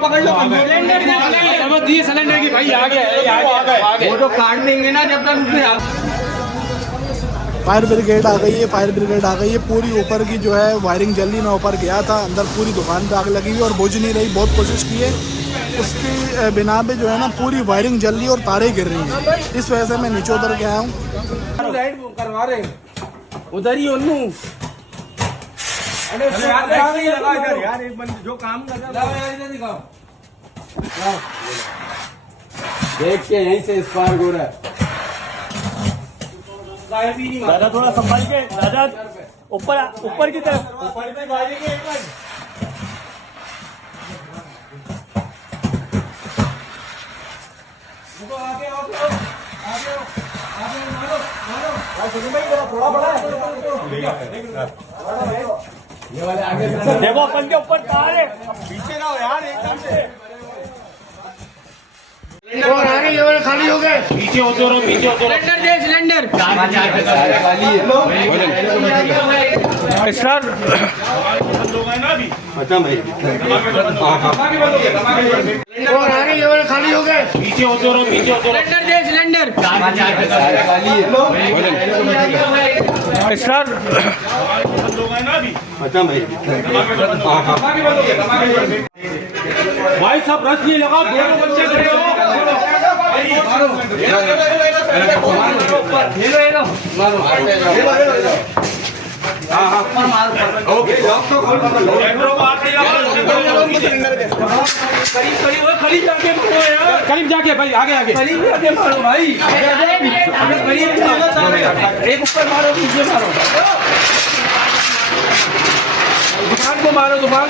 पकड़ लो सिलेंडर दिए सिलेंडर की भाई आ गए वो तो काट देंगे ना जब तक उसमें फायर ब्रिगेड आ गई है। फायर ब्रिगेड आ गई है। पूरी ऊपर की जो है वायरिंग जल्दी मैं ऊपर गया था, अंदर पूरी दुकान पे आग लगी हुई और बुझ नहीं रही। बहुत कोशिश की है, उसकी बिना पे जो है ना पूरी वायरिंग जल रही और तारें गिर रही हैं। इस वजह से मैं नीचे उतर के आया हूँ। करवा रहे उधर ही उन्नू यार एक बंद जो काम कर रहा देख के यहीं से स्पार्क हो रहा है। दादा थोड़ा संभाल के, दादा ऊपर की तरफ देखो अपन के ऊपर तार है, पीछे रहो यार एकदम से। और आगे लेवल खाली हो गए, पीछे होते रहो, पीछे होते रहो। सिलेंडर दे सिलेंडर स्टार और आगे लेवल खाली हो गए, पीछे होते रहो, पीछे होते रहो। सिलेंडर दे सिलेंडर स्टार भाई सब रस नहीं लगा, दोनों बच्चे खड़े हो। करीब जाके भाई आगे आगे करीब जाके मारो भाई, करीब एक ऊपर मारो, पीछे मारो, दुकान को मारो, दुकान